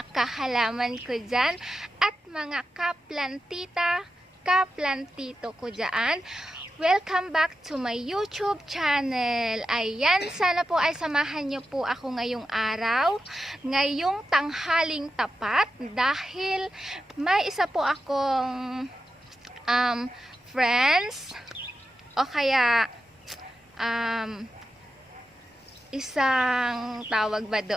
mga kahalaman ko dyan at mga kaplantita, kaplantito ko dyan. Welcome back to my YouTube channel. Ayan, sana po ay samahan nyo po ako ngayong araw, ngayong tanghaling tapat, dahil may isa po akong friends o kaya isang tawag ba do?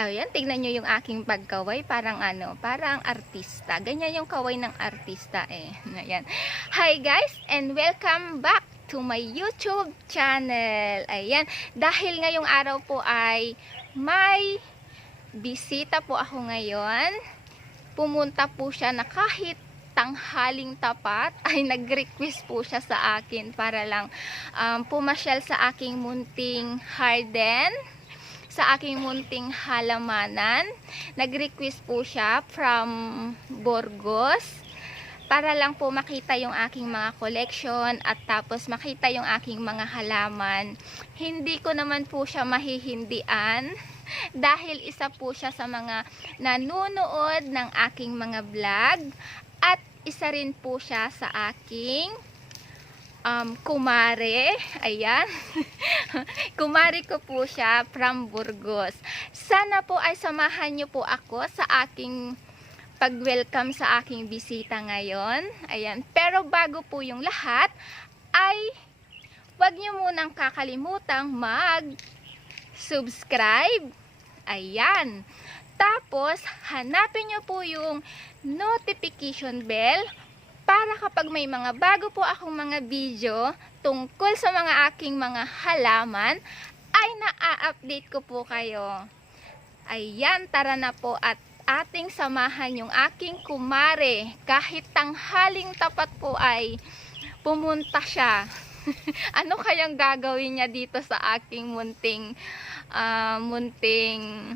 Ayan, tignan nyo yung aking pagkaway. Parang parang artista. Ganyan yung kaway ng artista eh. Ayan. Hi guys, and welcome back to my YouTube channel. Ayan, dahil ngayong araw po ay may bisita po ako ngayon. Pumunta po siya na kahit tanghaling tapat ay nag-request po siya sa akin para lang pumasyal sa aking munting garden, sa aking munting halamanan. Nag-request po siya from Burgos para lang po makita yung aking mga collection at tapos makita yung aking mga halaman. Hindi ko naman po siya mahihindian dahil isa po siya sa mga nanonood ng aking mga vlog at isa rin po siya sa aking kumare. Ayan. Kumare ko po siya from Burgos. Sana po ay samahan nyo po ako sa aking pag-welcome sa aking bisita ngayon. Ayan. Pero bago po yung lahat, ay wag nyo munang kakalimutang mag-subscribe. Ayan. Tapos, hanapin nyo po yung notification bell para kapag may mga bago po akong mga video tungkol sa mga aking mga halaman, ay na-update ko po kayo. Ayan, tara na po at ating samahan yung aking kumare. Kahit tanghaling tapat po ay pumunta siya. Ano kayang gagawin niya dito sa aking munting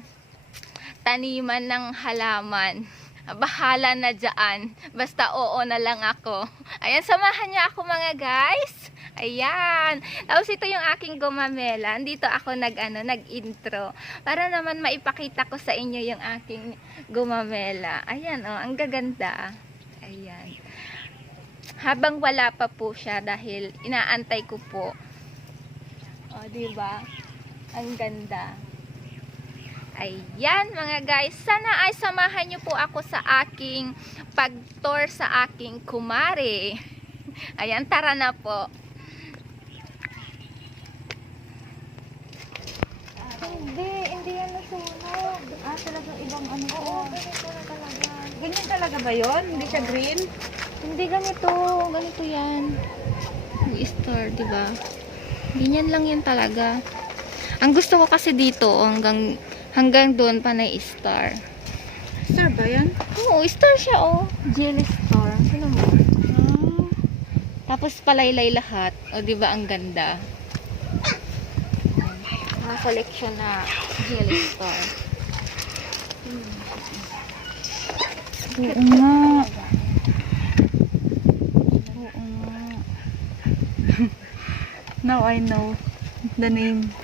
taniman ng halaman? Bahala na dyan. Basta oo na lang ako. Ayan, samahan niya ako mga guys. Ayan. Tapos ito yung aking gumamela. Dito ako nag-intro. Para naman maipakita ko sa inyo yung aking gumamela. Ayan, oh, ang gaganda. Ayan. Habang wala pa po siya dahil inaantay ko po. O, diba? Ang ganda. Ayan mga guys, sana ay samahan nyo po ako sa aking pag-tour sa aking kumare. Ayan, tara na po. Hindi yan nasunog. Talagang ibang ano. Oo, ganito na talaga. Ganyan talaga ba yun? Hindi siya green? Hindi ganito, ganito yan. Yung star, diba? Ganyan lang yan talaga. Ang gusto ko kasi dito, hanggang doon pa na star. Star ba yan? Oo, star siya, oh. Jelly star. Sino mo? Oh. Tapos palaylay lahat. O, diba ang ganda? Mga collection na jelly star. Oo nga. Oo nga. Now I know the name.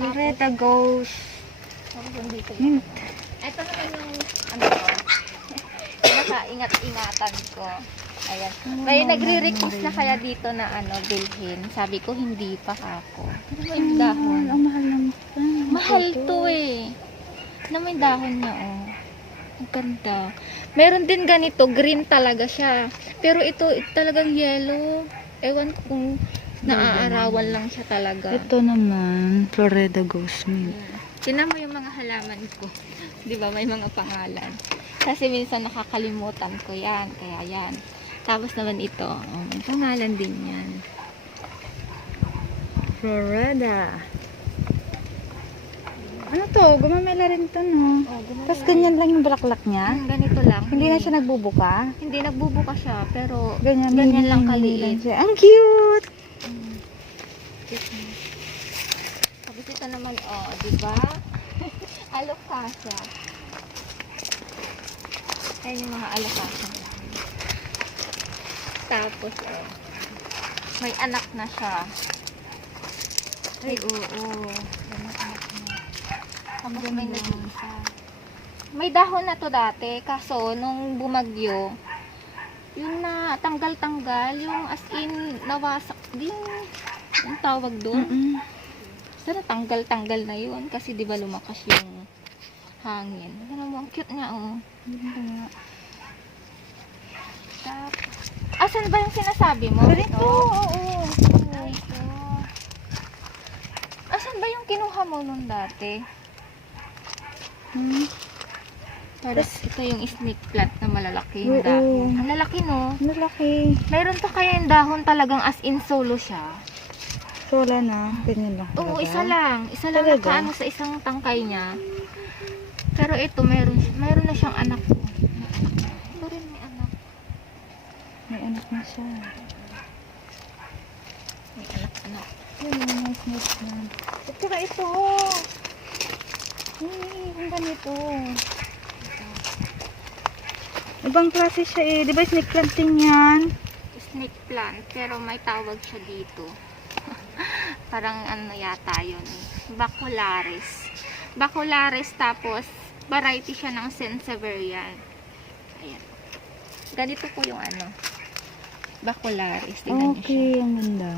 Loretta Ghost. Tapos dito Mint. ito naman yung ko. Ingat-ingatan ko. Ayan. May nagre-request na kaya dito na bilhin. Sabi ko hindi pa ako. Pero may dahon. Ang mahal naman. Mahal to eh. Na may dahon niya, oh. Ang ganda. Meron din ganito, green talaga siya. Pero ito talagang yellow. Ewan ko kung naaarawan lang siya talaga. Ito naman, Florida Ghost Mint. Tinan mo yung mga halaman ko. Di ba may mga pangalan. Kasi minsan nakakalimutan ko yan. Kaya yan. Tapos naman ito. Oh, may pangalan din yan. Florida. pala rin to, no? Oh, Tapos ganyan lang yung bulaklak niya. Ganito lang. Hindi na siya nagbubuka. Hindi nagbubuka siya, pero Ganyan, ganyan lang lang kaliit. siya. Ang cute! Tapos ito naman, oh, di ba? Alocasia. Ayan yung mga alocasia. Tapos, oh, may anak na siya. Ay, oo. Tapos may nag-iisa. May dahon na to dati, kaso nung bumagyo, yung na tanggal-tanggal, yung as in nawasak din. Yung tawag doon. Sana tanggal-tanggal na yun kasi di ba lumakas yung hangin. Ano mo, ang cute nga oh. Asan ba yung sinasabi mo? Ito, oo. Ito. Asan ba yung kinuha mo nun dati? Tapos ito yung snake plant na malalaki yung Oo. dahon. Ang lalaki no? Malaki. Mayroon pa kaya yung dahon talagang as in solo siya? So, wala na. Ganyan lang Oo, talaga. isa lang. Isa lang Talaga? nakaano sa isang tangkay niya. Pero ito, mayroon na siyang anak ko. Ito rin may anak. May anak na siya. May anak-anak. Yun, nice, nice na. At saka ito. Ang ganito. Ibang klase siya eh. Di ba snake plant din yan? Snake plant, pero may tawag siya dito. Parang ano yata yun. Bacularis. Bacularis, tapos variety siya ng Sansevieria. Ayan. Ganito po yung ano. Bacularis. Tingnan niyo siya. Okay, ang ganda.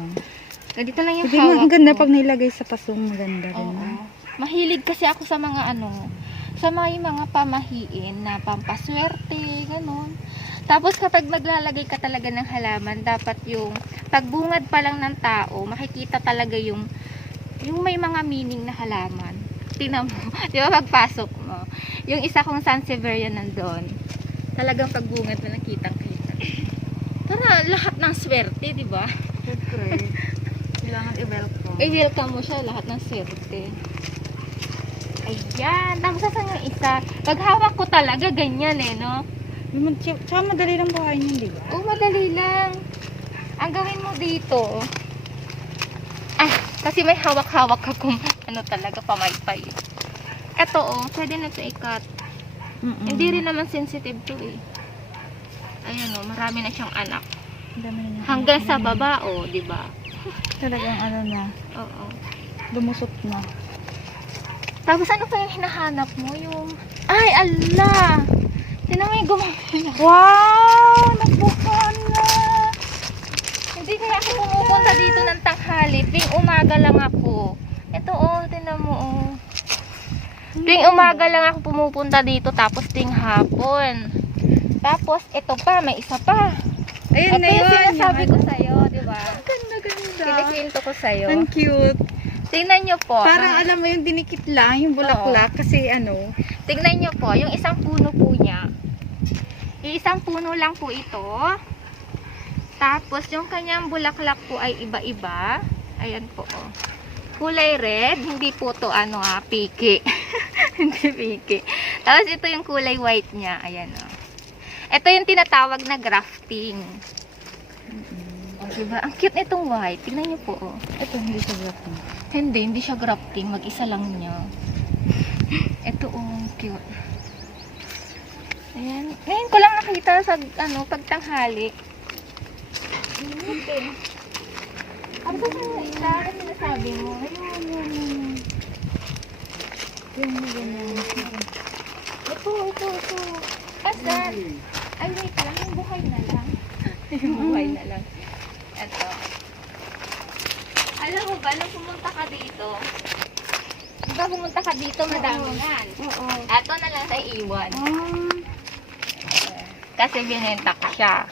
Ganito lang yung Hindi hawak ang ganda ko. pag nilagay sa pasong maganda rin. Oo. ah. Mahilig kasi ako sa mga ano, sa mga pamahiin na pampaswerte, ganun. Tapos kapag maglalagay ka talaga ng halaman, dapat yung pagbungad pa lang ng tao, makikita talaga yung may mga meaning na halaman. Tingnan mo, di ba pagpasok mo, yung isa kong Sansevieria nandun, talagang pagbungad mo nakitang-kita. Para lahat ng swerte, di ba? Siyempre. Kailangan i-welcome. I-welcome mo siya, lahat ng swerte. Ayan, tapos saan yung isa? Pag hawak ko talaga, ganyan eh, no? Tsaka madali lang buhayin yun, di ba? Oo, madali lang. Ang gawin mo dito, kasi may hawak-hawak ka kung ano talaga, pamaypay. Eto, oh, pwede na ito i-cut. Hindi rin naman sensitive to eh. Ayan, oh, marami na siyang anak. Hanggang sa baba, oh, di ba? Talagang ano na, Oo. lumusot na. Tapos ano pa yung hinahanap mo? Yung, ay, ala! Tinan mo yung gumamaya. Wow! Nagbukaan na! Hindi kaya ako pumupunta dito ng tanghali. Tuwing umaga lang ako. Ito oh, tinan mo oh. Tuwing umaga lang ako pumupunta dito, tapos tuwing hapon. Tapos ito pa, may isa pa. Ayun Ito na yung yun. sinasabi ko sa'yo, di ba? Ganda. Kinikwento ko sa'yo. Ang cute. Tingnan nyo po. Parang alam mo yung dinikit lang, yung bulaklak. Kasi ano, Tingnan nyo po, yung isang puno po niya. Yung isang puno lang po ito. Tapos, yung kanyang bulaklak po ay iba-iba. Ayan po, oh. Kulay red. Hindi po to, piki. Hindi piki. Tapos, ito yung kulay white niya. Ayan, oh. Ito yung tinatawag na grafting. Oh, diba? Ang cute nitong white. Tingnan nyo po, oh. ito hindi siya blocking. Hindi siya grafting. Mag-isa lang niya. Ito, oh, cute. Ayan. Ngayon ko lang nakita sa, pagtanghali. Okay. Ano ba sa isa? Ano sinasabi mo? Ayun. Yung ganyan. Ito. Asan? Ay, wait lang. Yung buhay na lang. Yung buhay na lang. Ito. Alam mo ba, nung pumunta ka dito, diba pumunta ka dito, madami yan. Oo. Ito na lang sa iwan. Ah. Kasi binenta ko siya.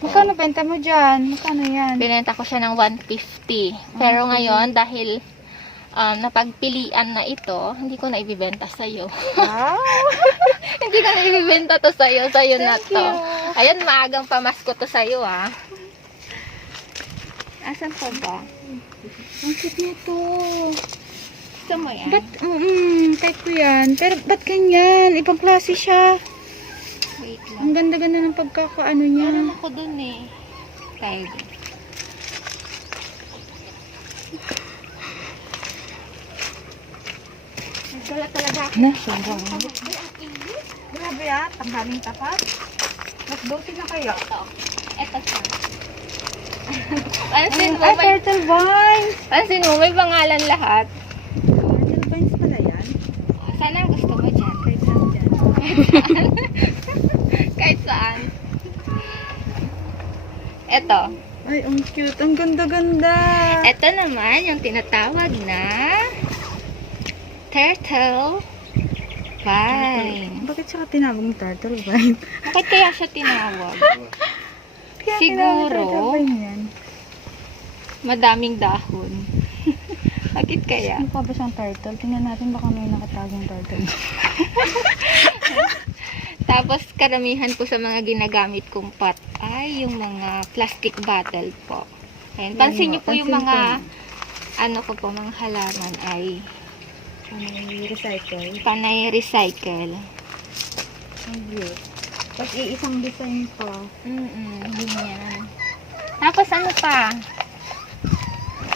Magkano benta mo dyan? Magkano yan? Binenta ko siya ng 150. Pero ngayon, dahil napagpilian na ito, hindi ko na ibibenta sa'yo. Wow! Hindi ko na ibibenta to sa'yo. Sa'yo na Thank to. you. Ayan, maagang pamasko to sa'yo, ah. Asan pa ba? Ang cute nito. Gusto mo yan? Ba't, type ko yan. Pero ba't ganyan? Ibang klase siya. Wait lang. Ang ganda-ganda ng pagkakaano niya. Meron ako dun eh. Tayo dun. Nagdala talaga ako. Na, sobrang. Ay, ang init. Grabe ah, tanghaling tapat. Mas 12 na kayo. Ito siya. Pansin mo, Ay, may, turtle vines. pansin mo, may pangalan lahat. Turtle vines pala yan. Sana ang gusto mo dyan. Kahit saan dyan. Kahit saan. Ito. Ay, ang cute. Ang ganda-ganda. Ito naman yung tinatawag na turtle vine. Bakit siya tinawag ng turtle vine? Bakit kaya siya tinawag? Kaya Siguro. tinawag turtle vine yan. Madaming dahon. Bakit kaya? Ano pa ba siyang turtle? Tingnan natin baka may nakatagong turtle. Tapos karamihan po sa mga ginagamit kong pot ay yung mga plastic bottle po. Ayan. Pansin niyo po yung mga ano ko po, mga halaman ay Recycle. panay recycle. Ang cute. Pag iisang design pa. Ganyan. Tapos ano pa?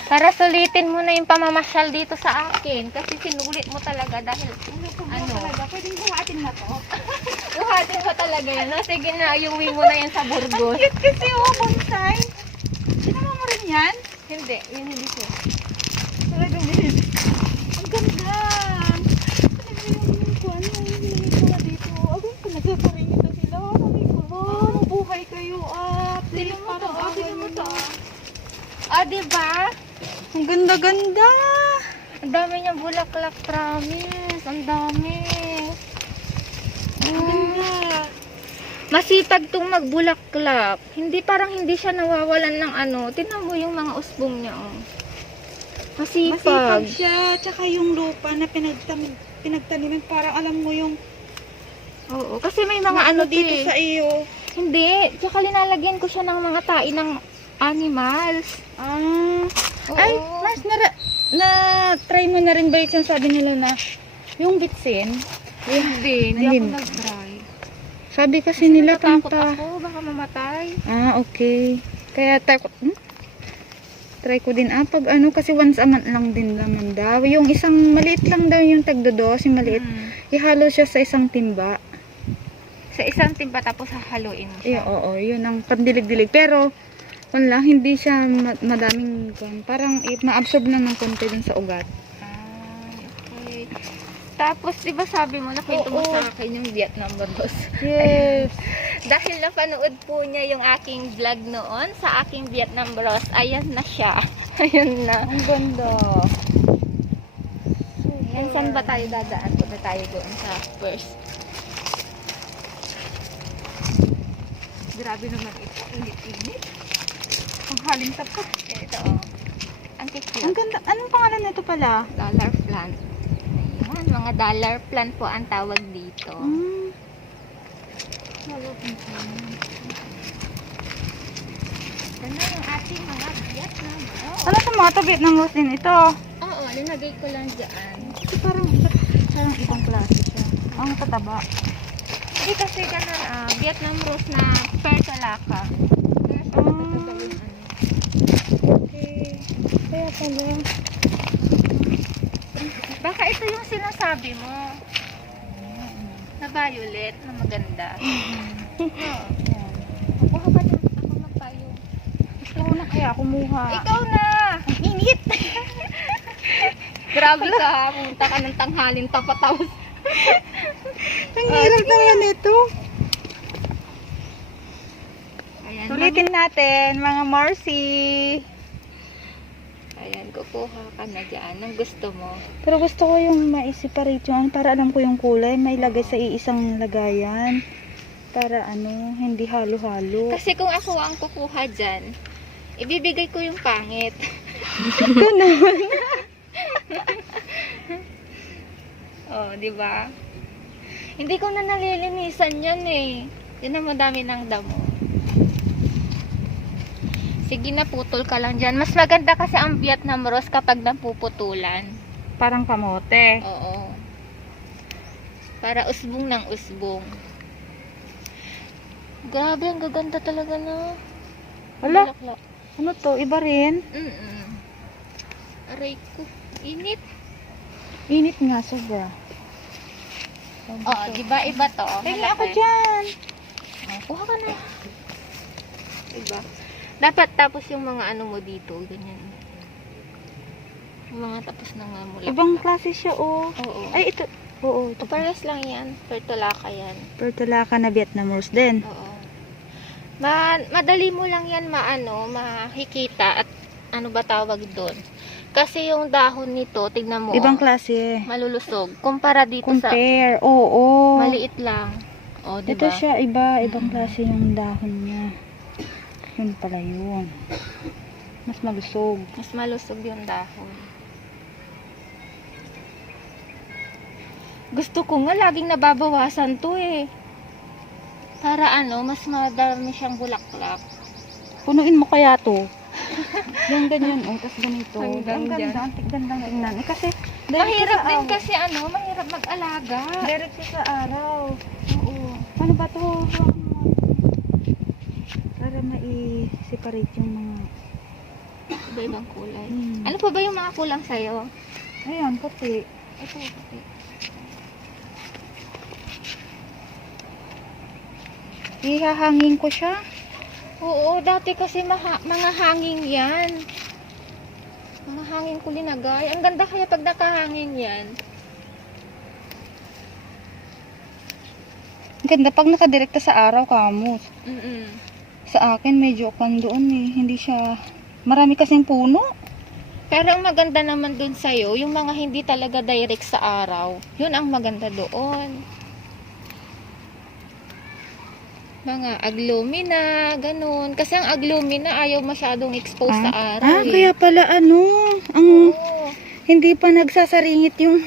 Para sulitin mo na yung pamamasyal dito sa akin. Kasi sinulit mo talaga dahil ano? Pwedeng buhatin na to. Buhatin mo talaga yan. No? Sige na, iuwi mo na yan sa Burgos. Cute kasi bonsai. Sinama mo rin yan? Hindi, yun hindi ko. Talagang din. Ang ganda. Ano yung mga dito? Agad pa nagsasaring ito sila. Sabi ko ba? Mabuhay kayo at. Tignan mo to, tignan mo to. Ah, diba? Ang ganda-ganda. Ang dami niyang bulaklak, promise. Ang dami. Ang ganda. Masipag tong magbulaklak. Hindi, parang hindi siya nawawalan ng ano. Tingnan mo yung mga usbong niya, oh. Masipag Masipag. siya. Tsaka yung lupa na pinagtaniman. Parang alam mo yung Oo, kasi may mga ano dito dito sa iyo. Hindi, tsaka linalagyan ko siya ng mga tae ng animals. Ah. Oo. Ay, Mars, na-try mo na rin ba yung sabi nila na yung bitsin? Hindi Hindi ako mo. nag-try. Sabi kasi nila Takot kanta. ako, baka mamatay. Ah, okay. Kaya try ko din. Pag ano, kasi once a month lang din naman daw. Yung isang maliit lang daw yung tagdodos, yung maliit. Ihalo siya sa isang timba. Sa isang timba tapos hahaluin mo siya. Oo, yun ang pandilig-dilig. Pero, wala, hindi siya madaming, parang ma-absorb na ng konti dun sa ugat. Okay. Tapos, di ba sabi mo, nakwento mo Oo. sa akin yung Vietnam Rose. Yes. Dahil napanood po niya yung aking vlog noon sa aking Vietnam Rose, ayan na siya. Ayan na. Ang ganda. Yan, saan ba tayo dadaan? Punta tayo doon sa first. Grabe naman ito. Init-init. Ang haling tapat. Ito, oh. Ang Ang cute. ganda. Anong pangalan nito pala? Dollar plant. Ayan, mga dollar plant po ang tawag dito. Ito na yung ating mga Vietnam Rose. Ano sa mga tabi ng rose din ito? Oo, linagay ko lang dyan. Kasi parang ibang klase siya. Ang kataba. Hindi kasi ganun, Vietnam Rose na pertalaka. Okay. Kaya pala. Baka ito yung sinasabi mo. Na violet, na maganda. Oo. Kuha ka dyan. Ako magpayo. Gusto ko na kaya kumuha. Ikaw na! Ang init! Grabe ka, punta ka ng tanghalin tapataws. Ang hirap naman ito. Ayan, Sulitin natin, mga Marcy. ayan, kukuha ka na dyan. Ang gusto mo. Pero gusto ko yung ma-separate yung para alam ko yung kulay. May lagay sa iisang lagayan. Para ano, hindi halo-halo. Kasi kung ako ang kukuha dyan, ibibigay ko yung pangit. Ito naman. Oh, di ba? Hindi ko na nalilinisan yan eh. Yan ang madami ng damo. Sige na, putol ka lang dyan. Mas maganda kasi ang Vietnam Rose kapag napuputulan. Parang kamote. Oo. Para usbong ng usbong. Grabe, ang gaganda talaga na. Wala. Bulaklak. Ano to? Iba rin. Aray ko. Init. Init nga sobra. Oo, di ba iba to? Tingnan ako dyan. Kuha ka na. Diba? Dapat tapos yung mga ano mo dito, ganyan. Yung mga tapos na nga mula. Ibang klase siya, oh. Oo. Ay, ito. Oo, ito. Pares lang yan. Pertulaka yan. Pertulaka na Vietnamese din. Oo. Madali mo lang yan makikita at ano ba tawag doon. Kasi yung dahon nito, tignan mo. Ibang klase. Malulusog. Kumpara dito Compare. Oo. maliit lang. O, diba? Ito siya, iba. Ibang klase yung dahon niya. Yun pala yun. Mas malusog. Mas malusog yung dahon. Gusto ko nga laging nababawasan to eh. Para mas madami siyang bulaklak. Punuin mo kaya to. Yung ganyan, oh. Tapos ganito. Hanggang Ang ganda. dyan. Ang tigandang tingnan. Eh, kasi, Mahirap din kasi mahirap mag-alaga. direct siya sa araw. Oo. Ano ba to? Para mai-separate yung mga... Iba-ibang kulay. Hmm. Ano pa ba yung mga kulang sa'yo? Ayan, puti. Ito, puti. Ihahangin ko siya. Oo, dati kasi mga hanging yan. Mga hanging ko linagay. Ang ganda kaya pag nakahangin yan. Ang ganda pag nakadirekta sa araw, kamo. Mm-mm. Sa akin, medyo kan doon eh. Hindi siya... Marami kasing puno. Pero ang maganda naman dun sa'yo, yung mga hindi talaga direct sa araw, yun ang maganda doon. Mga aglumina, ganun. Kasi ang aglumina ayaw masyadong expose sa araw. Kaya pala ang Oo. hindi pa nagsasaringit yung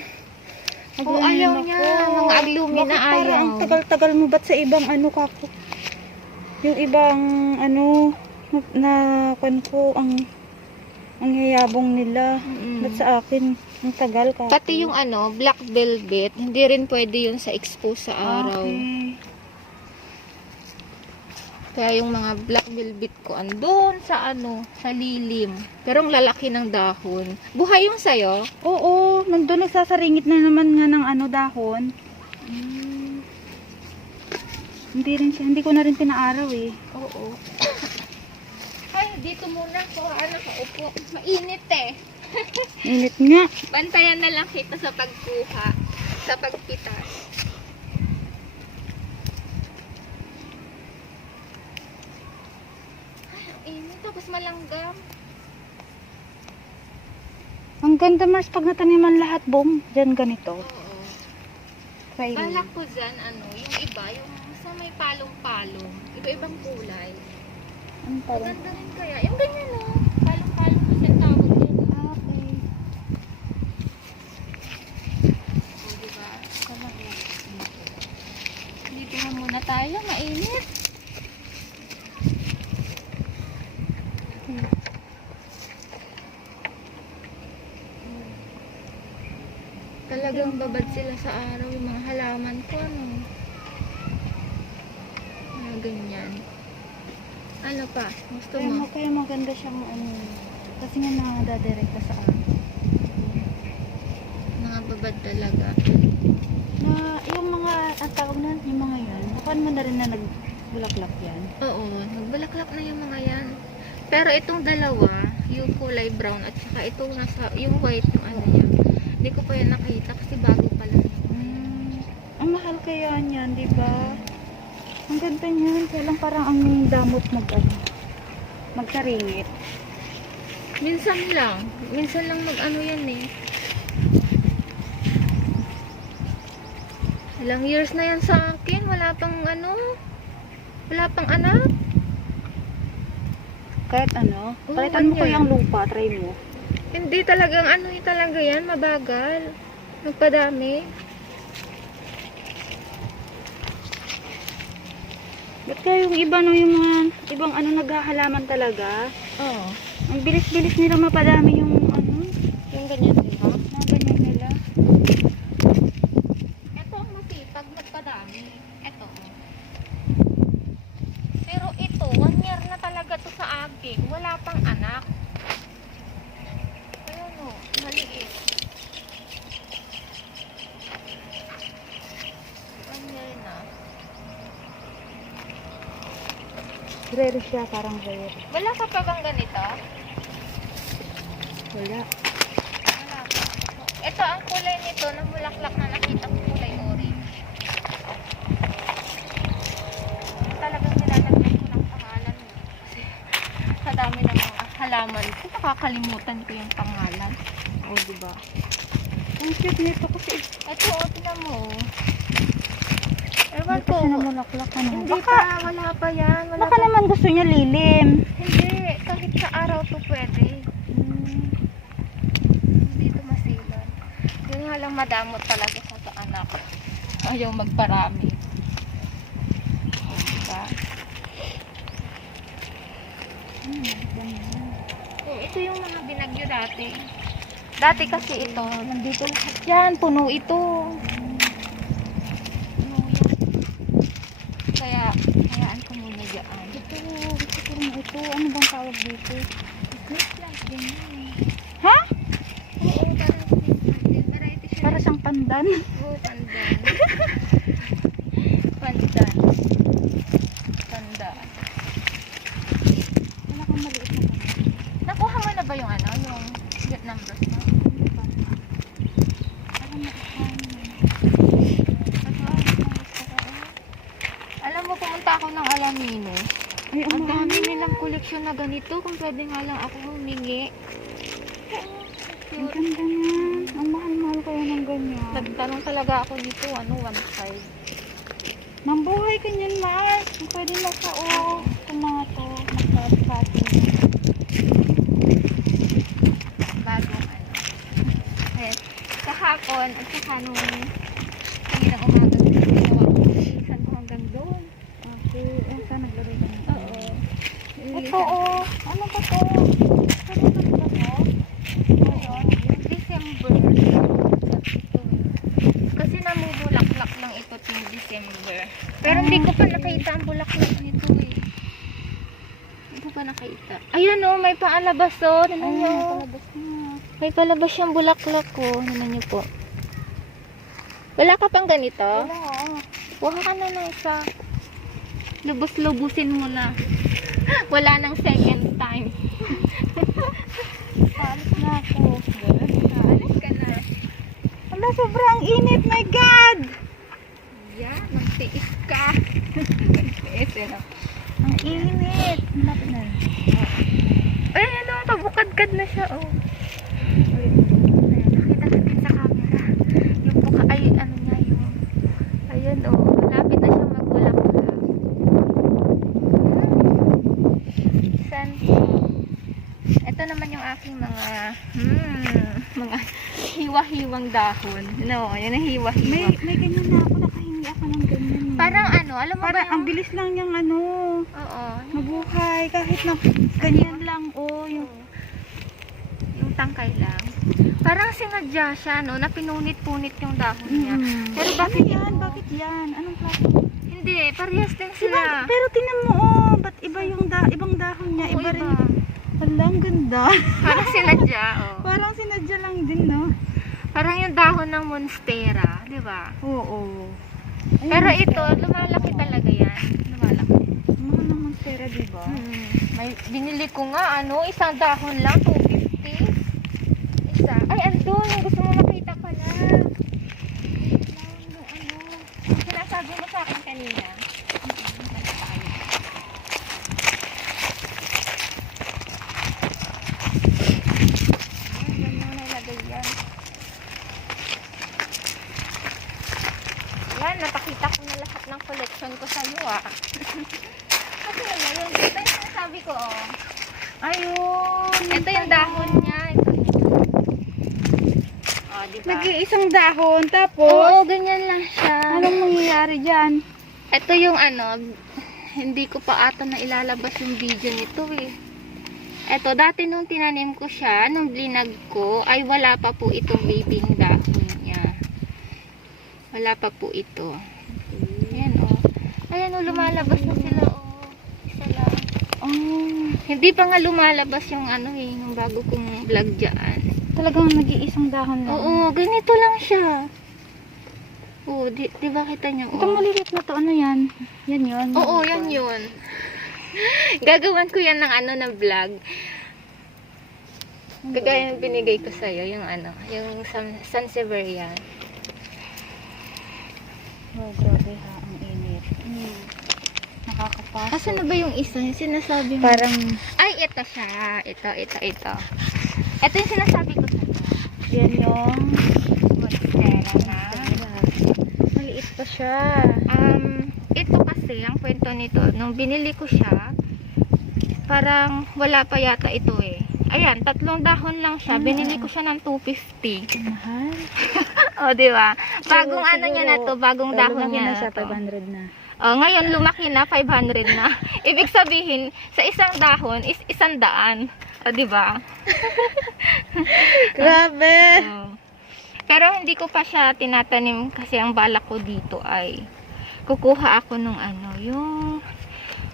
Oo, ayaw niya. Mga aglumina Bakit ayaw. parang ang tagal-tagal mo ba't sa ibang kako? Yung ibang na ko ang yayabong nila. Mm-mm. Ba't sa akin ang tagal kako? Pati yung black velvet, hindi rin pwede yun sa expose sa araw. Okay. Kaya yung mga black velvet ko andun sa sa lilim. Pero ang lalaki ng dahon. Buhay yung sayo? Oo, nandun nagsasaringit na naman nga ng dahon. Hindi ko na rin pinaaraw eh. Oo. Ay, dito muna ko nakaupo. Mainit eh. Init nga. Bantayan na lang kita sa pagkuha, sa pagpitas. Ay, ang init. Tapos malanggam. Ang ganda Mars pag nataniman lahat buong dyan ganito. Oo. Try mo. Balak ko dyan, yung iba, yung sa may palong-palong. Iba-ibang kulay. Ano parang? Maganda rin kaya. Yung ganyan palong-palong kasi ang tawag yun. Okay. O, diba? Dito na muna tayo, mainit. Talagang babad sila sa araw yung mga halaman ko, mga ganyan. Ano pa? Gusto mo? Kaya maganda siyang kasi nga nadadirekta sa akin. Mga babad talaga. Na yung mga ang tawag na yung mga yan, bukan mo na rin na nagbulaklak yan. Oo, nagbalaklak na yung mga yan. Pero itong dalawa, yung kulay brown at saka itong yung white, yung niya, hindi ko pa yan nakita kasi bago pa lang. Ang mahal kaya niyan, di ba? Ang ganda niyan, kaya lang parang ang damot magsaringit. Minsan lang yan eh. Ilang years na yan sa akin, wala pang anak. Kahit Oo, palitan mo ko ganyan. yung lupa, try mo. Hindi talagang talaga yan, mabagal. Nagpadami. Ba't kaya yung iba yung mga ibang naghahalaman talaga? Oo. Ang bilis-bilis nila mapadami yung Yung ganyan, diba? mga ganyan Ito ang masipag magpadami. Ito. Pero ito, 1 year na talaga to sa akin. Wala pang anak. Ayun o, maliit. 1 year na. Rare siya, parang rare. Wala ka pa bang ganito? Wala. Wala pa. Ito, ang kulay nito, na bulaklak na nakita ko kulay orange. Talagang nilalagyan ko ng pangalan. Kasi sa dami ng mga halaman ko, nakakalimutan ko yung pangalan. O, diba? Ang cute nito kasi. Ito, tingnan mo. Ewan Ito ko. siya namulaklak ano. Hindi Baka, pa, wala pa yan. Wala baka pa. naman gusto niya lilim. Hindi, kahit sa araw to pwede. Hindi to masilan. Yun nga lang madamot talaga sa anak. Ayaw magparami. O, diba? So, ito yung mga binagyo dati. Dati kasi ito, nandito lahat yan. Puno ito. Puno yan. Kaya, hayaan ko muna dyan. Gusto ko rin ito. Ano bang tawag dito? Snake plant din yun. Ha? Oo, parang snake plant din. Variety siya. Para siyang pandan. Oo, pandan. Pandan. Pandan. Wala kang maliit na pandan. Nakuha mo na ba yung ano? Yung Vietnam rose mo? Alam mo, pumunta ako ng Alamino. Ay, Ang ang dami nilang koleksyon na ganito. Kung pwede nga lang ako humingi. Ang ganda niyan. Ang mahal-mahal kaya ng ganyan. Nagtanong talaga ako dito, 1.5. Mambuhay ka niyan, Mars. Pwede mo sa tomato. Magpapati. Bagong ano. Eh, kahapon, at saka nung kanina umaga, ginawa ko. Isan ko hanggang doon. Okay. Ang saan naglagay ka na? Oo. Ito, oh. Ano ba to? Ano ba to? Ayun, December. Ito. Kasi namubulaklak lang ito ting December. Pero hindi ko pa nakita ang bulaklak nito eh. Hindi ko pa nakita. Ayan oh, may paalabas oh. Tignan nyo. Palabas na. May palabas yung bulaklak ko. Tignan nyo po. Wala ka pang ganito? Wala. Kuha ka na ng isa. Lubos-lubusin mo na. Wala nang second time. Paalis na ako. Alis ka na. Wala, sobrang init. My God! Yan, magtiis ka. Magtiis yun. Ang init. Lapit na. Ay, ano, pabukad-kad na siya, oh. Ayan, nakita natin sa camera. Yung buka, ay, ano niya, yung, ayan, oh, malapit na siya magbulaklak. San? Ito naman yung aking mga hiwa-hiwang dahon. No, yun ang hiwa-hiwa. May ganyan na ako. Nakahingi ako ng ganyan. Parang ano, alam mo Parang ba? ang bilis lang niyang ano. Oo. Mabuhay. Kahit na ganyan lang. Oh, yung Yung tangkay lang. Parang sinadya siya, no? Na pinunit-punit yung dahon niya. Pero bakit ano yan? ito? Bakit yan? Anong klase? Hindi, parehas din Diba? sila. Pero tingnan mo, oh. Ba't iba yung ibang dahon niya? Oo, Iba rin. iba. Hala, ang ganda. Parang sinadya, oh. Parang sinadya lang din, no? Parang yung dahon ng monstera, di ba? Oo. Ayun, Pero monstera. ito, lumalaki talaga yan. Lumalaki. Mahal ng monstera, diba? May binili ko nga, ano, isang dahon lang, 250. Isa. Ay, andun, yung gusto mo makita pala. Yung sinasabi mo sa akin kanina. Ayan, ganyan nilagay yan. Yan, napakita ko na lahat ng collection ko sa iyo, ah. Kasi ano yun, ito yung sinasabi ko, oh. Ayun. Ito yung dahon niya. Ito. Oh, diba? Nag-iisang dahon, tapos, Oo, ganyan lang siya. anong mangyayari dyan? Ito yung ano, hindi ko pa ata na ilalabas yung video nito eh. Ito, dati nung tinanim ko siya, nung blinag ko, ay wala pa po itong babying dahon niya. Wala pa po ito. Ayan oh. Ayan oh, lumalabas na sila oh. Isa lang. Oh, hindi pa nga lumalabas yung ano eh, yung bago kong vlog dyan. Talagang nag-iisang dahon lang. Oo, ganito lang siya. Oo, di ba kita niyo? Itong maliliit na to, ano yan? Yan yun. Oo, yan yun. Gagawan ko yan ng ano ng vlog. Kagaya ng binigay ko sa'yo, yung ano, yung Sansevieria. Oh, grabe ha, ang init. Nakakapasok. Asan na ba yung isa? Yung sinasabi mo? Parang, Ay, ito siya. Ito. Ito yung sinasabi ko sa'yo. yan yung Monstera na. maliit pa siya. Ito kasi, ang kwento nito, nung binili ko siya, parang wala pa yata ito eh. Ayan, 3 dahon lang siya. Binili ko siya ng 250. Mahal. O, di ba? Bagong So, ano niya na to, bagong siguro, dahon lumaki niya na na siya, to. 500 na. Oh, ngayon lumaki na, 500 na. Ibig sabihin, sa isang dahon is 100. O, di ba? Grabe! Oh. Pero hindi ko pa siya tinatanim kasi ang balak ko dito ay kukuha ako nung ano, yung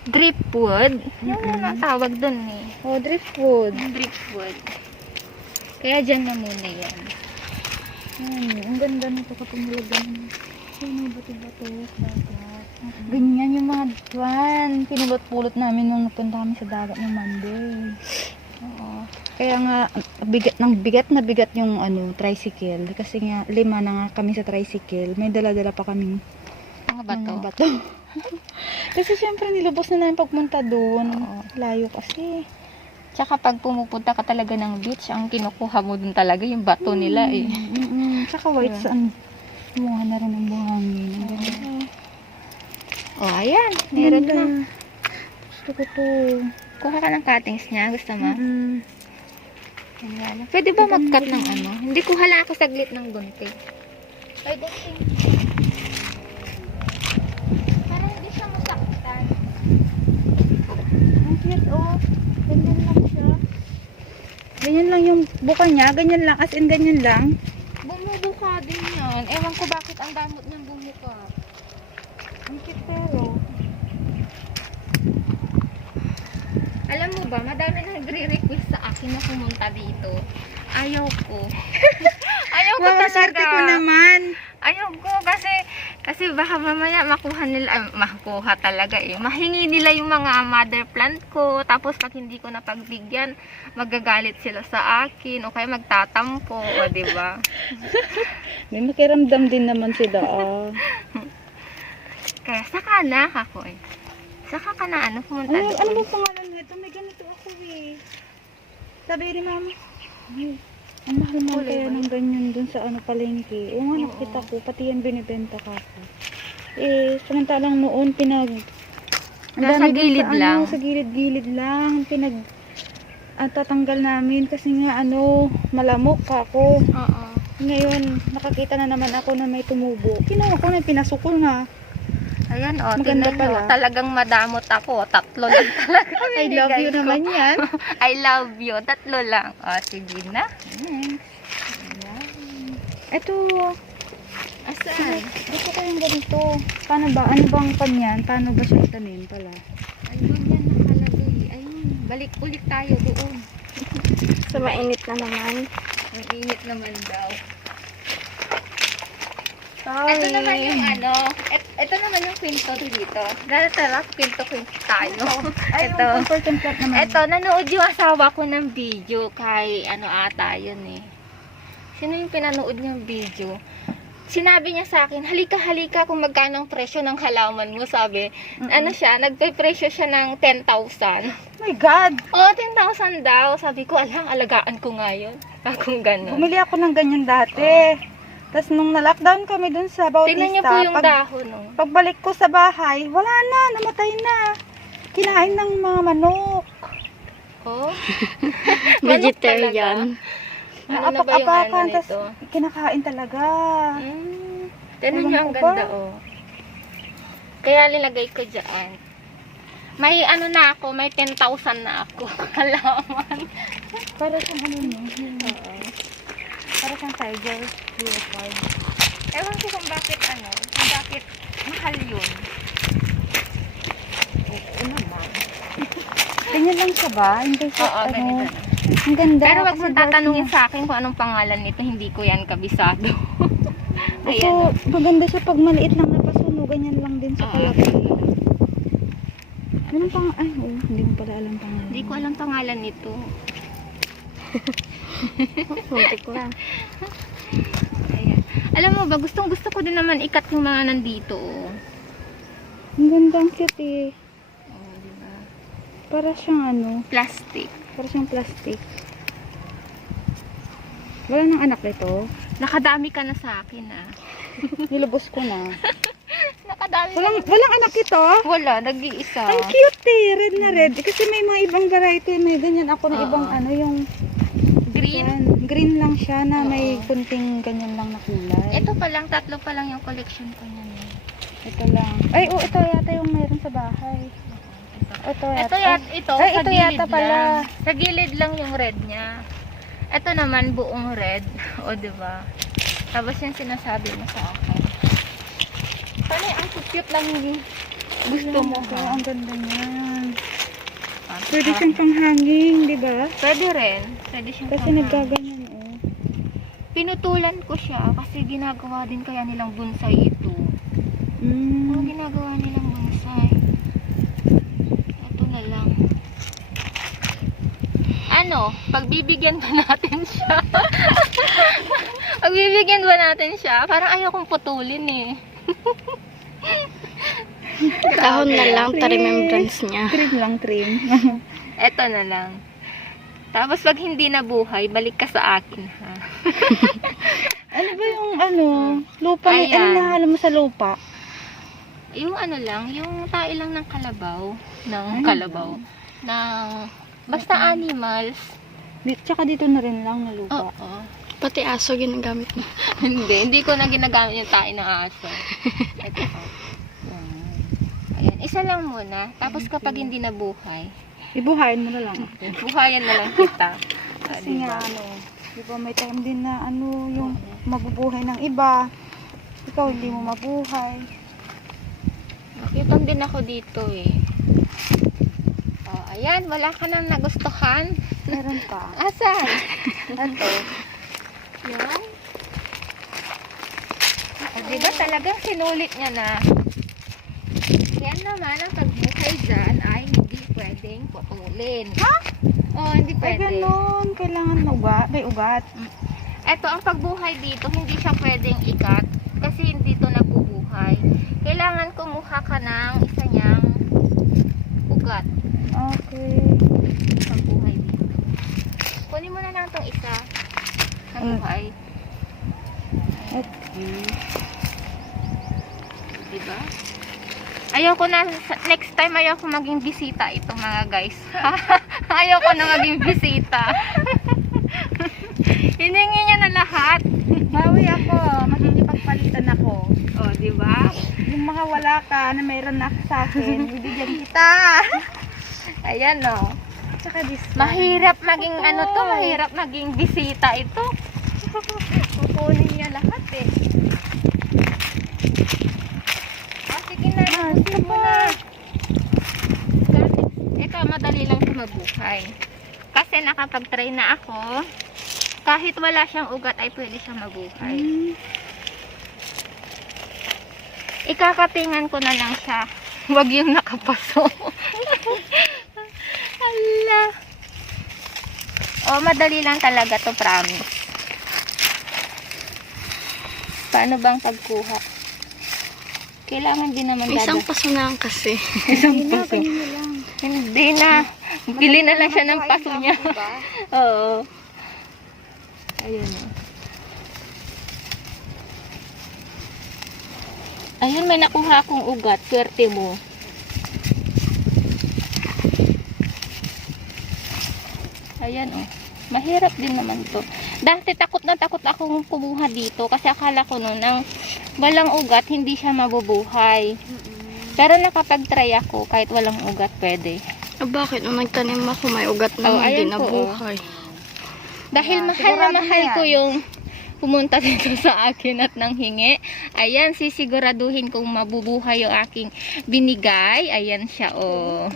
driftwood. Yung ano tawag dun eh. Oh, driftwood. Yung driftwood. Kaya dyan na muna yan. Ang ganda nito kapag nilagyan. Ano, bato-bato, dagat. Ganyan yung mga dwan. Pinulot-pulot namin nung napunta kami sa dagat ng Monday. Oo. Kaya nga, bigat yung ano, tricycle. Kasi nga, 5 na nga kami sa tricycle. May dala-dala pa kaming Mga bato. mga bato. Kasi syempre nilubos na namin pagpunta doon. Layo kasi. Tsaka pag pumupunta ka talaga ng beach, ang kinukuha mo dun talaga yung bato nila eh. Tsaka white saan. Kumuha na rin ang buhangin. Ang ganda. Oh, ayan. Meron Ganda. na. Gusto ko to. Kuha ka ng cuttings niya. Gusto mo? Mm. Ayan. Pwede ba mag-cut ng ano? Hindi ko hala ako saglit ng gunting. Ay, gunting. Para hindi siya masaktan. Ang cute, oh. Ganyan lang siya. Ganyan lang yung buka niya. Ganyan lang. As in, ganyan lang. Bumubuka din yan. Ewan ko bakit ang damot niyang bumuka. Ang cute pero. Alam mo ba, madami na nagre-request sa akin na pumunta dito. Ayaw ko. Ayaw ko Swerte talaga. ko naman. Ayaw ko kasi baka mamaya makuha nila, makuha talaga eh. Mahingi nila yung mga mother plant ko, tapos pag hindi ko napagbigyan, magagalit sila sa akin, o kaya magtatampo, o diba? May makiramdam din naman sila, ah. Kaya saka na ako eh. Saka ka na pumunta doon. Ano ba pangalan nito? May ganito ako eh. Sabi ni mama, ay, ang mahal-mahal Kulay kaya ba? ng ganyan dun sa ano palengke. Oo nga, Oo. nakita ko, pati yan binibenta ka ko. Eh, samantalang noon ang Nasa dami dun gilid sa, lang. sa gilid-gilid lang. Tatanggal namin kasi nga malamok ako. Oo. Ngayon, nakakita na naman ako na may tumubo. Kinuha ko na, pinasok ko nga. Ayan Maganda tingnan nyo, pala. talagang madamot ako. 3 lang talaga. I love binigay you ko. naman yan. I love you. 3 lang. O, sige na. Ito, Asan? gusto ko yung ganito. Paano ba? Ano bang kanyan? Paano ba siya itanim pala? Ayun yan nakalagay. Ayun, balik ulit tayo doon. Sa mainit na naman. Ang init naman daw. Sorry. Ito naman yung ito naman yung kwento dito. Tara, kwento tayo. Ay, Ito. yung important plant naman. Ito, nanood yung asawa ko ng video kay ata yun eh. Sino yung pinanood niyang video? Sinabi niya sa akin, halika kung magkano ang presyo ng halaman mo, sabi. Nagpe-presyo siya ng 10,000. Oh my God! Oh, 10,000 daw. Sabi ko, alagaan ko nga yun. Akong gano'n. Bumili ako ng ganyan dati. Tapos nung na-lockdown kami dun sa Bautista, Tingnan niyo po yung dahon, oh. pagbalik ko sa bahay, wala na, namatay na. Kinain ng mga manok. Oh? Vegetarian. Ano na ba yung Naapak-apakan, nito? tas kinakain talaga. Tingnan niyo, ang Ewan ko ganda, oh. Kaya linagay ko dyan. May na ako, may 10,000 na ako. Halaman. Para siyang Oo. para siyang tiger leopard. Ewan ko kung bakit kung bakit mahal yun. Oo naman. Ganyan lang siya ba? Hindi siya, Oo, ganito. ang ganda. Pero wag kasi mo bars tatanungin niya. sa akin kung anong pangalan nito, hindi ko yan kabisado. So, maganda siya pag maliit lang na pasuno. Ganyan lang din sa kalaki. Anong ay, hindi mo pala alam pangalan. Hindi ko alam pangalan nito. Suntik ko lang. Ayan. Alam mo ba, gustong gusto ko din naman ikat yung mga nandito. Oh. Ang ganda, ang cute eh. Oh, diba? Para siyang Plastic. para siyang plastic. Wala nang anak nito. Nakadami ka na sa akin ah. Nilubos ko na. Nakadami Walang anak ito. Wala, nag-iisa. Ang cute eh. Red na red. Kasi may mga ibang variety. May ganyan ako na Oo. ibang yung Green. green lang siya na may Oo. kunting ganyan lang na kulay. Ito pa lang, 3 pa lang yung collection ko niyan. Ito lang. Ay, ito yata yung mayroon sa bahay. Ito yata. Ito Ay, sa ito gilid yata pala. lang. Sa gilid lang yung red niya. Ito naman buong red. O, diba? Tapos yung sinasabi mo sa akin. Sana ang cute lang yung gusto mo Ito, ha. ang ganda niyan. Pwede siyang panghanging, di ba? Pwede rin. Pwede siyang Kasi panghanging. naggaganyan oh. Pinutulan ko siya kasi ginagawa din kaya nilang bonsai ito. Ano ginagawa nilang bonsai? Ito na lang. Pagbibigyan ba natin siya? Pagbibigyan ba natin siya? Parang ayaw kong putulin eh. Dahon na lang, remembrance niya. Trim lang, trim. Eto na lang. Tapos pag hindi nabuhay, balik ka sa akin ha. Ano ba yung lupa? Ayan. Ano nahalo mo sa lupa? Yung lang, yung tae lang ng kalabaw. Basta animals. Tsaka dito na rin lang na lupa. Oo. Pati aso ginagamit mo. Hindi ko na ginagamit yung tae ng aso. Ito po. Ayan, isa lang muna. Tapos kapag hindi nabuhay, Ibuhayin mo na lang ako. buhayan na lang kita. Kasi nga di ba may time din na yung mabubuhay ng iba. Ikaw hindi mo mabuhay. Nakitang din ako dito eh. Oh, ayan, wala ka nang nagustuhan. Meron pa. Asan? Ito. Yan. O, diba talagang sinulit niya na. Yan naman, ang pagbuhay dyan ay hindi pwedeng putulin. Ha? Oo, hindi Ay, pwede. ganun. Kailangan may ugat. Ito, ang pagbuhay dito, hindi siya pwedeng ikat kasi hindi ito nabubuhay. Kailangan kumuha ka ng isa niyang ugat. Okay. Pagbuhay dito. Kunin mo na lang itong isa. Ang buhay. Okay. Diba? Ayoko na, next time ayoko maging bisita ito mga guys. Ayoko na maging bisita. Hiningi niya na lahat. Bawi ako. Makikipagpalitan ako. O, diba? Yung mga wala ka na mayroon na sa akin, bibigyan kita. Ayan o. Tsaka this one. Mahirap maging mahirap maging bisita ito. Kukunin niya lahat eh. Sige na, gusto mo na. Ito, madali lang ito mabuhay. Kasi nakapag-try na ako. Kahit wala siyang ugat ay pwede siyang mabuhay. Ikakapingan ko na lang siya. Huwag yung nakapaso. Hala. Madali lang talaga to, promise. Paano bang pagkuha? Kailangan din naman Isang paso na lang kasi. Isang paso. Hindi na. Bili na lang siya ng paso niya. Oo. Ayun o. Ayun, may nakuha akong ugat. Swerte mo. Ayan o. Mahirap din naman to. Dati takot na takot akong kumuha dito kasi akala ko noon nang walang ugat hindi siya mabubuhay. Pero nakapag-try ako kahit walang ugat pwede. Bakit? Nung nagtanim ako, may ugat na Oh, hindi ayan po, nabuhay. Dahil Yeah, mahal na sigurado mahal na yan. ko pumunta dito sa akin at nanghingi. Ayan, sisiguraduhin kong mabubuhay yung aking binigay. Ayan siya, oh.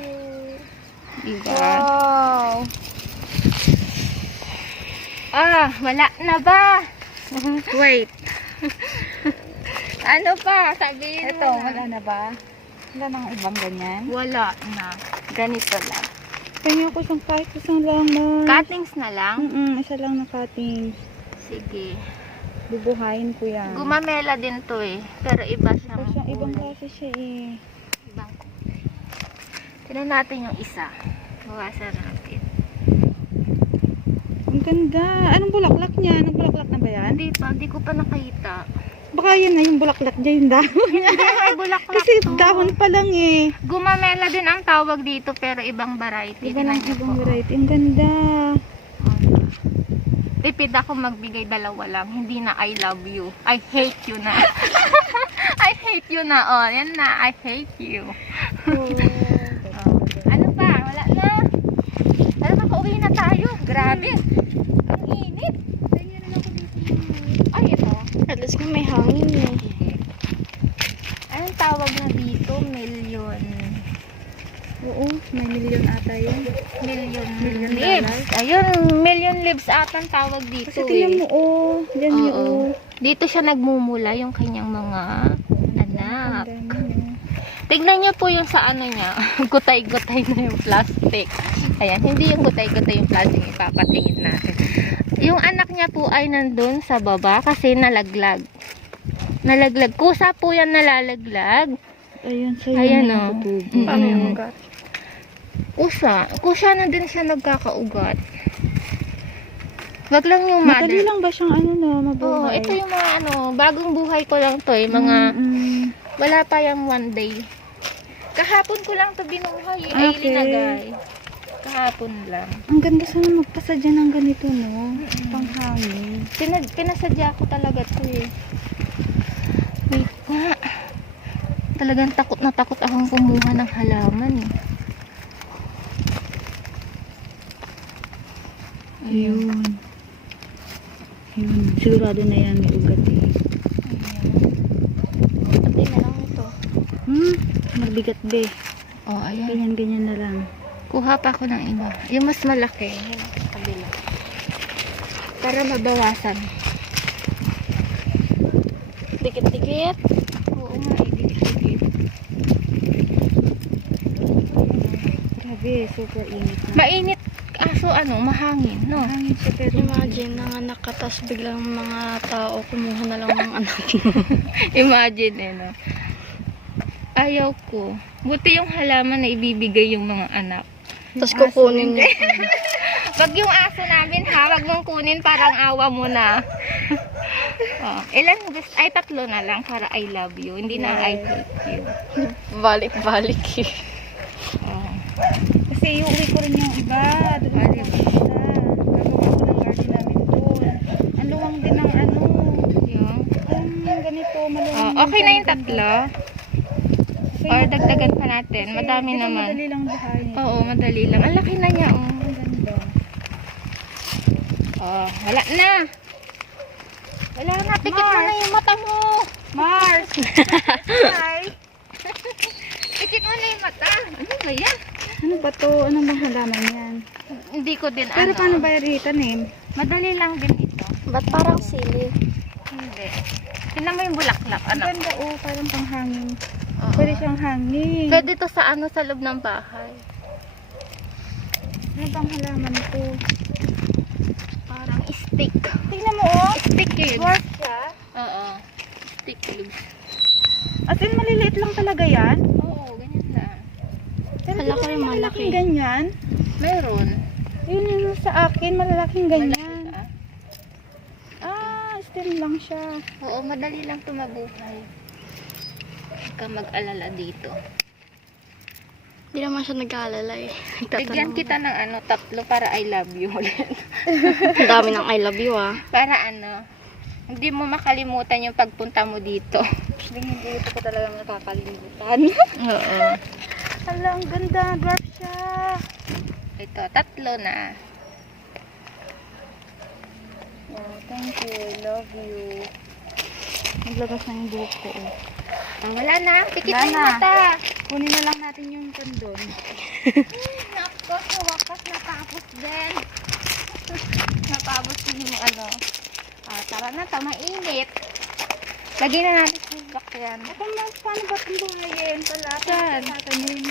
Diba? Wow! Ah, wala na ba? Wait. Ano pa? Sabihin Ito, mo na. wala na ba? Wala nang ibang ganyan? Wala na. Ganito lang. Kanya ko isang kahit isang lang na. Cuttings na lang? Isa lang na cutting. Sige. Bubuhayin ko yan. Gumamela din to eh. Pero iba Tapos siyang yung ibang kulay. klase siya eh. Ibang. Tignan natin yung isa. Bawasan natin. Ang ganda. Anong bulaklak niya? Anong bulaklak na ba yan? Hindi pa. Hindi ko pa nakita. Baka yan na yung bulaklak niya, yung dahon. Hindi, may bulaklak Kasi to. dahon pa lang eh. Gumamela din ang tawag dito pero ibang variety. Iba lang Tingnan niyo ibang po. variety. Ang ganda. Tipid ako magbigay dalawa lang. Hindi na I love you. I hate you na. I hate you na. Oh, yan na. I hate you. Ano pa? Wala na. Ano, makauwi na tayo. Grabe. Ang init. Ay, ito. At least nga may hangin eh. Anong tawag na dito? Million. Oo, may million ata yun. Million Million leaves. dollars? Ayun, million leaves ata ang tawag dito. Kasi tingnan mo, oh. Diyan Oo. yung oh. Dito siya nagmumula yung kanyang mga anak. Ang dami, oh. Tignan niyo po yung sa ano niya. Gutay-gutay na yung plastic. Ayan, hindi yung gutay-gutay yung plastic. Ipapatingin natin. Yung anak niya po ay nandun sa baba kasi nalaglag. Nalaglag. Kusa po yan nalalaglag. Ayun, so Ayan, yun oh. yung tutubo. Mm. Ano yung ugat? Kusa na din siya nagkakaugat. Wag lang yung Madali mother. lang ba siyang ano na, Oo, mabuhay? ito yung mga ano, bagong buhay ko lang to eh. Mga, wala pa yung one day. Kahapon ko lang to binuhay eh. Ay, Okay. linagay. Kahapon lang. Ang ganda sana magpasadya ng ganito, no? Panghangin. Pinasadya ko talaga to eh. Wait nga. Talagang takot na takot akong kumuha ng halaman eh. Ayun. Ayun. Sigurado na yan, may ugat eh. Pati na lang ito. Mabigat be. Oh, ayan. Ganyan-ganyan na lang. Kuha pa ako ng iba. Yung mas malaki. Yung sa kabila. Para mabawasan. Dikit-dikit. Oo nga, dikit-dikit. Grabe, super init na. Mainit. Aso ano, mahangin, no? Hangin siya pero Imagine, nanganak ka, tas biglang mga tao kumuha na lang ng anak. Imagine eh, no? Ayaw ko. Buti yung halaman na ibibigay yung mga anak. Tas kukunin niya. Wag yung aso namin ha, wag mong kunin, parang awa mo na. Oh, ilan gusto? Ay, 3 na lang para I love you. Hindi na I hate you. Balik-balik eh. Oh. kasi iuwi ko rin yung iba. Doon Ah, sa isa. Gagawa ko ng garden namin doon. Ang luwang din ng ano. Yung, Yung ganito, maluwang. oh, okay na yung 3. Or dagdagan pa natin. Madami naman. Madali lang buhayin. Oo, madali lang. Ang laki na niya, oh. Ang ganda. Oh, wala na. Wala na. Pikit mo na yung mata mo. Mars! Hi. Pikit mo na yung mata. Ano ba yan? Ano ba to? Ano bang halaman yan? Hindi ko din Pero ano. paano ba itanim? Madali lang din ito. Ba't parang sili? Hindi. Tingnan mo yung bulaklak, Ang anak. ganda oh, parang panghangin. Oo. Pwede siyang hangin. Pwede to sa ano, sa loob ng bahay. Ano bang halaman ito? Parang stick. Tingnan mo oh. Stick yun. Dwarf siya. Oo. Stick yun. As in, maliliit lang talaga yan. Oo, ganyan lang. Pero Malaki di ba yung malaki. malalaking ganyan? Meron. Yun yung sa akin, malalaking ganyan. Malaki, ah. Stem lang siya. Oo, madali lang ito mabuhay. Huwag ka mag-alala dito. Hindi naman siya nag-aalala eh. Bigyan kita ng ano, 3 para I love you ulit. Ang dami ng I love you ah. Para ano, hindi mo makalimutan yung pagpunta mo dito. Hindi ito ko talaga nakakalimutan. Oo. Hala, ang ganda. Dwarf siya. Ito, 3 na. Oh, thank you. I love you. Naglabas na yung buhok ko. Oh. Ah, wala na. Pikit Wala na yung na. mata. Kunin na lang natin yung kondon. Nako, sa wakas natapos din. Natapos din yung ano. Ah, tara na, mainit. Lagyan na natin sa bak yan. Paano ba itong buhayin? Saan? Tatanim.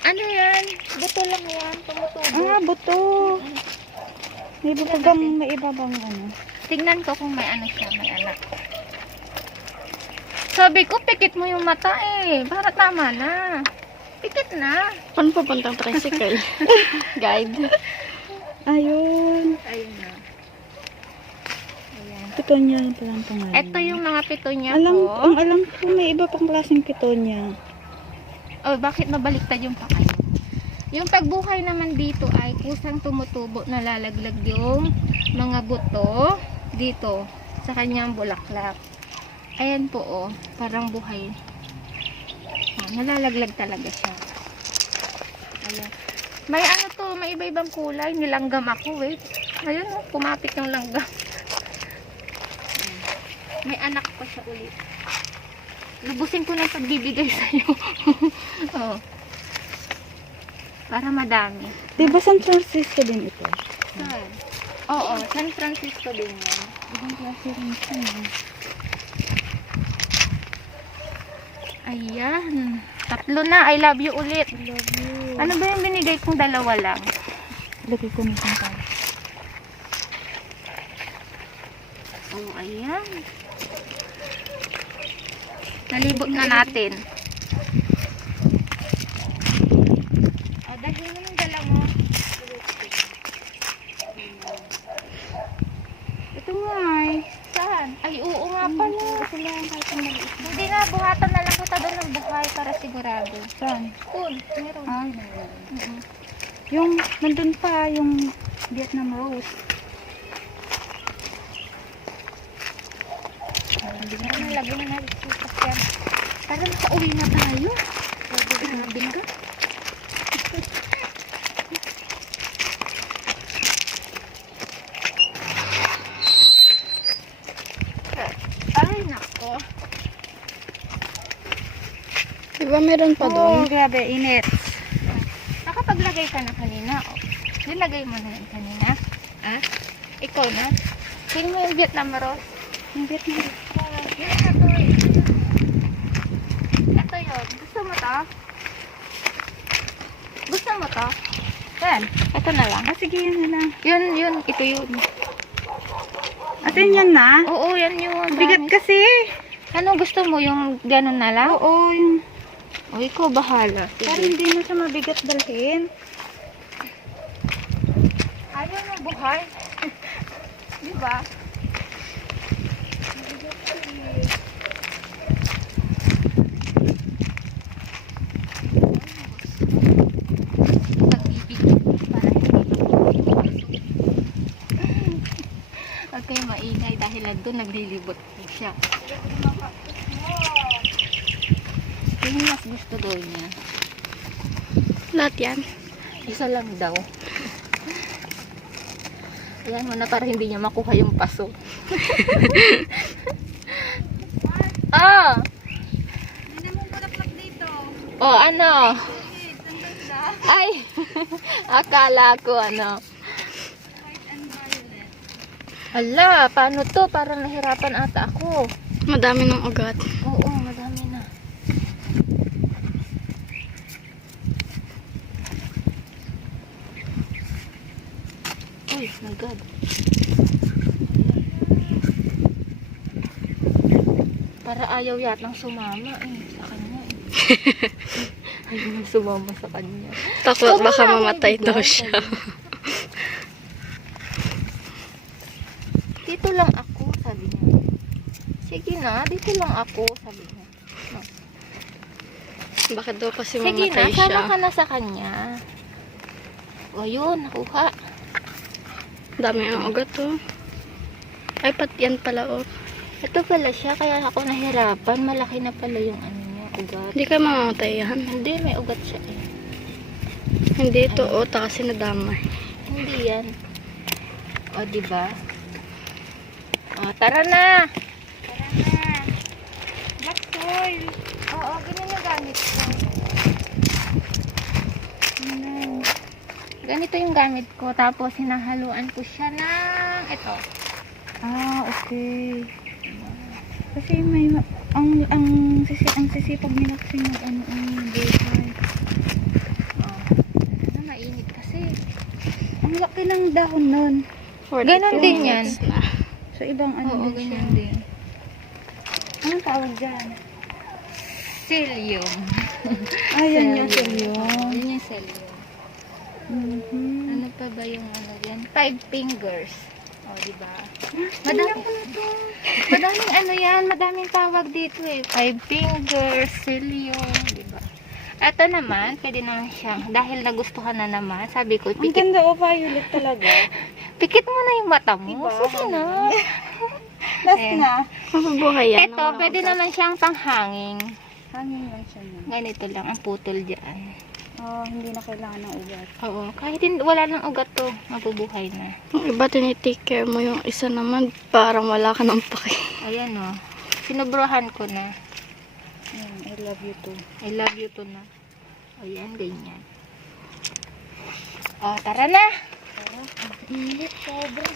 Ano yan? Buto lang yan. Tumutubo. Ah, buto. May buto bang may iba bang ano? Tingnan ko kung may ano siya, may anak. Sabi ko, pikit mo yung mata eh. Para tama na. Pikit na. Paano papuntang tricycle? Guide. Ayun. Ayun na. Ayan. Pitonya pala ang pangalan. Ito yung mga pitunya ko. Ang alam ko may iba pang klaseng pitonya. Oh, bakit mabaliktad yung pakayo? Yung pagbuhay naman dito ay kusang tumutubo, nalalaglag yung mga buto dito sa kanyang bulaklak. Ayan po oh, parang buhay. Oh, nalalaglag talaga siya. Ayan. May ano to, may iba-ibang kulay. Nilanggam ako eh. Ayun oh, pumapit yung langgam. Ayan. May anak pa siya ulit. Lubusin ko na yung pagbibigay sa'yo. Oh. Para madami. Diba San Francisco din ito? Saan? Oo, San Francisco din yan. Ibang klase rin siya. Ayan. 3 na. I love you ulit. Love you. Ano ba yung binigay kong 2 lang? Lagay ko na itong tayo. Oh, ayan. Nalibot na natin. O, dahil mo ng dala mo. Ito nga eh. Saan? Ay, oo nga pala. Ito lang kahit ang maliit. Hindi nga, buhatan na lang kita doon ng buhay para sigurado. Saan? Cool, meron. Ay, yung nandun pa yung Vietnam rose. Lagyan na natin sa sasakyan. Para makauwi na tayo. Grabe ka. Ay, nako. Diba meron pa Oh, doon? grabe, init. Nakapaglagay ka na kanina. Oh. Nilagay mo na yan kanina. Ah? Ikaw na? Tingnan mo yung Vietnam rose. Yung Vietnam rose. Ito yun. Gusto mo to? Gusto mo to? Saan? Ito na lang. Ah, sige, yan na lang. Yun. Ito yun. Atin yan na? Oo, yan yun. Bigat kasi. Ano gusto mo? Yung ganun na lang? Oo, yung... O, ikaw bahala. Parang hindi na siya mabigat dalhin. Ayaw mo buhay. Di ba? Huwag kayo maingay dahil doon naglilibot po siya. Yung mas gusto daw niya. Lahat yan. Isa lang daw. Ayan mo na para hindi niya makuha yung paso. Oh! Oh, ano? Ay! Akala ko ano. Ala, paano to? Parang nahirapan ata ako. Madami ng ugat. Oo, madami na. Uy, my God. Para ayaw yatang sumama eh, sa kanya eh. Ayaw nang sumama sa kanya. Takot Wala baka na, mamatay bigla, daw siya. Dito lang ako, sabi niya. Sige na, dito lang ako, sabi niya. No. Bakit daw kasi Sige na, mamatay siya? sama ka na sa kanya. O yun, nakuha. Dami ang ugat oh. Ay, yan pala oh. Ito pala siya, kaya ako nahirapan. Malaki na pala yung ano niya, ugat. Hindi ka mamamatay yan. Hindi, may ugat siya eh. Hindi ito oh, kasi nadamay. Hindi yan. O, diba? Oh, tara na. Tara na. Black soil. Oo, ganyan yung gamit ko. Ano? Ganito yung gamit ko. Tapos, hinahaluan ko siya ng ito. Ah, okay. Kasi may ang sisipag nila kasi mag buhay. Oh. Ano, mainit kasi. Ang laki ng dahon nun. 42 Ganon din yan. minutes na. So ibang Oo, din siya. ganyan din. Anong tawag dyan? Psyllium. Yan yung psyllium. Yan yung psyllium. Mhm. Ano pa ba yung ano yan? 5 fingers. O, diba? Madami madaming ano yan, madaming tawag dito eh. 5 fingers, psyllium, diba? Ito naman, pwede naman siyang, dahil nagustuhan na naman, sabi ko, Ang ganda violet talaga. pikit mo na yung mata mo. Diba? Susunod. Last Ayan. na. Mabubuhay yan. Ito, pwede naman siyang panghanging. Hangin lang siya na. Ganito lang ang putol dyan. Oh, hindi na kailangan ng ugat. Oo, kahit wala nang ugat to, mabubuhay na. Yung iba tinitake care mo, yung isa naman parang wala ka ng pake. Ayan o. Sinubruhan ko na. I love you too. I love you to na. Ayan, ganyan. O, tara na. Init, sobra.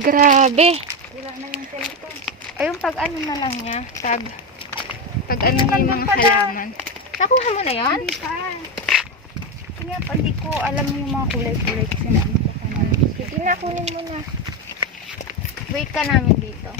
Grabe. Wala na yung cellphone. Ayun, pag ano na lang niya. Pag ano niya yung mga halaman. Nakuha mo na yan? Hindi pa. Kaya pa, hindi ko alam yung mga kulay-kulay kasi namin sa kanan. Sige na, kunin mo na. Wait ka namin dito.